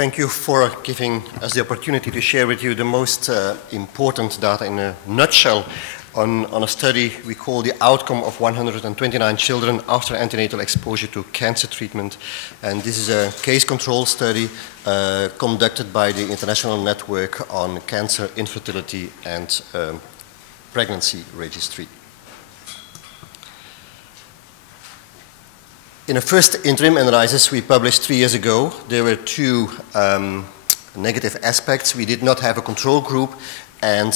Thank you for giving us the opportunity to share with you the most important data in a nutshell on a study we call the outcome of 129 children after antenatal exposure to cancer treatment. And this is a case control study conducted by the International Network on Cancer, Infertility and Pregnancy Registry. In the first interim analysis we published 3 years ago, there were two negative aspects. We did not have a control group, and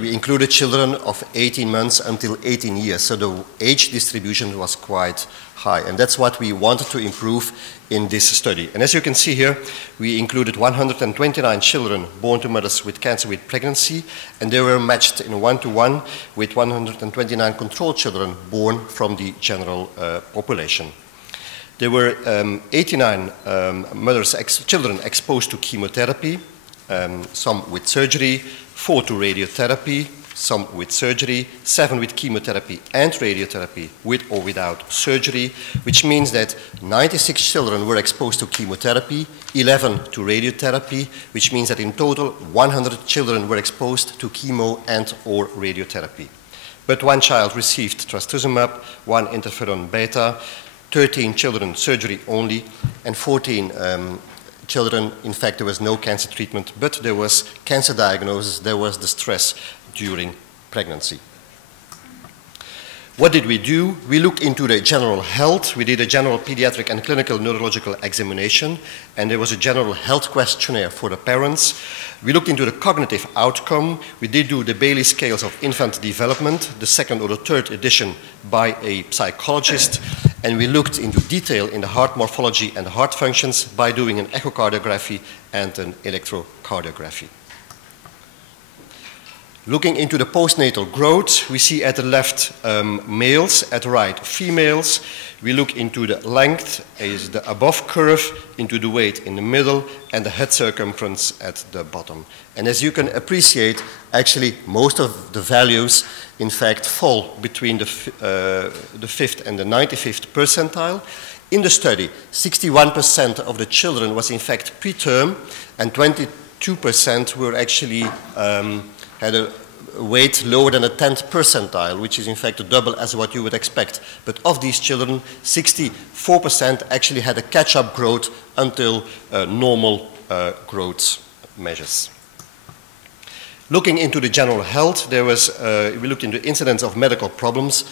we included children of 18 months until 18 years, so the age distribution was quite high, and that's what we wanted to improve in this study. And as you can see here, we included 129 children born to mothers with cancer with pregnancy, and they were matched in 1-to-1 with 129 control children born from the general population. There were 89 children exposed to chemotherapy, some with surgery, 4 to radiotherapy, some with surgery, 7 with chemotherapy and radiotherapy with or without surgery, which means that 96 children were exposed to chemotherapy, 11 to radiotherapy, which means that in total 100 children were exposed to chemo and or radiotherapy. But 1 child received trastuzumab, 1 interferon beta, 13 children surgery only, and 14 children, in fact, there was no cancer treatment, but there was cancer diagnosis, there was the stress during pregnancy. What did we do? We looked into the general health. We did a general pediatric and clinical neurological examination, and there was a general health questionnaire for the parents. We looked into the cognitive outcome. We did do the Bayley scales of infant development, the 2nd or the 3rd edition by a psychologist, and we looked into detail in the heart morphology and the heart functions by doing an echocardiography and an electrocardiography. Looking into the postnatal growth, we see at the left males, at the right females. We look into the length, is the above curve, into the weight in the middle, and the head circumference at the bottom. And as you can appreciate, actually most of the values in fact fall between the 5th and the 95th percentile. In the study, 61% of the children was in fact preterm, and 22% were actually had a weight lower than a 10th percentile, which is in fact a double as what you would expect. But of these children, 64% actually had a catch-up growth until normal growth measures. Looking into the general health, there was, we looked into incidence of medical problems,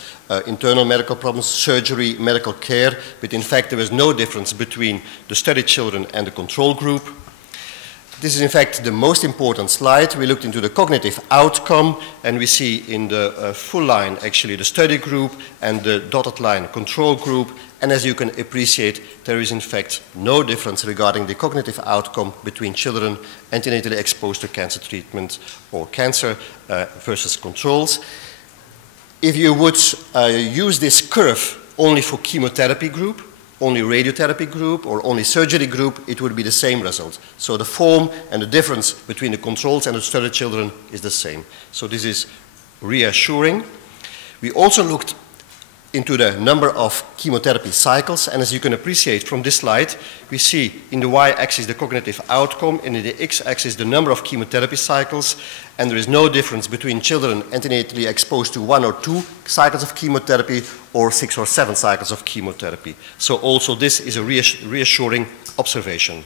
internal medical problems, surgery, medical care, but in fact there was no difference between the study children and the control group. This is in fact the most important slide. We looked into the cognitive outcome, and we see in the full line actually the study group and the dotted line control group. And as you can appreciate, there is in fact no difference regarding the cognitive outcome between children antenatally exposed to cancer treatment or cancer versus controls. If you would use this curve only for chemotherapy group, only radiotherapy group, or only surgery group, it would be the same result. So the form and the difference between the controls and the study children is the same. So this is reassuring. We also looked into the number of chemotherapy cycles, and as you can appreciate from this slide, we see in the y-axis the cognitive outcome, and in the x-axis the number of chemotherapy cycles, and there is no difference between children antenatally exposed to 1 or 2 cycles of chemotherapy or 6 or 7 cycles of chemotherapy. So also this is a reassuring observation.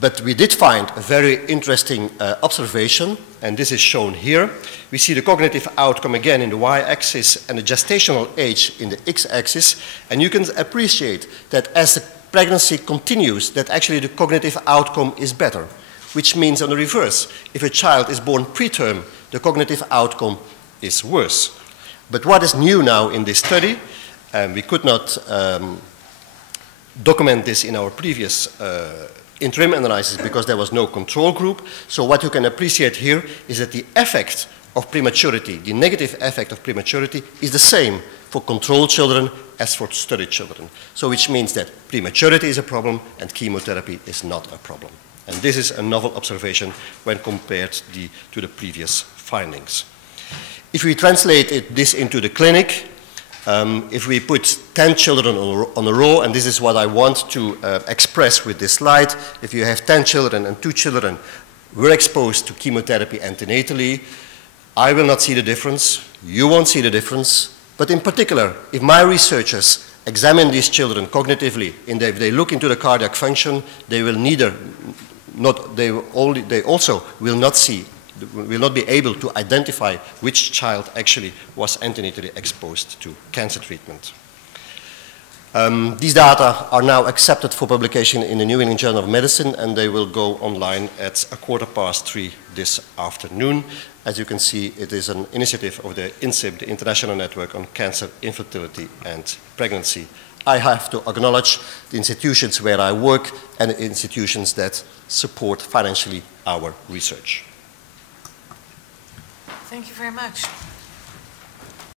But we did find a very interesting observation, and this is shown here. We see the cognitive outcome again in the y-axis and the gestational age in the x-axis, and you can appreciate that as the pregnancy continues, that actually the cognitive outcome is better, which means on the reverse, if a child is born preterm, the cognitive outcome is worse. But what is new now in this study, and we could not document this in our previous interim analysis because there was no control group. So what you can appreciate here is that the effect of prematurity, the negative effect of prematurity, is the same for control children as for study children. So which means that prematurity is a problem and chemotherapy is not a problem. And this is a novel observation when compared to the previous findings. If we translate this into the clinic, If we put 10 children on a row, and this is what I want to express with this slide, if you have 10 children and 2 children were exposed to chemotherapy antenatally, I will not see the difference, you won't see the difference, but in particular, if my researchers examine these children cognitively, and if they look into the cardiac function, they will they also will not be able to identify which child actually was antenatally exposed to cancer treatment. These data are now accepted for publication in the New England Journal of Medicine, and they will go online at 3:15 this afternoon. As you can see, it is an initiative of the INSIP, the International Network on Cancer, Infertility and Pregnancy. I have to acknowledge the institutions where I work and the institutions that support financially our research. Thank you very much.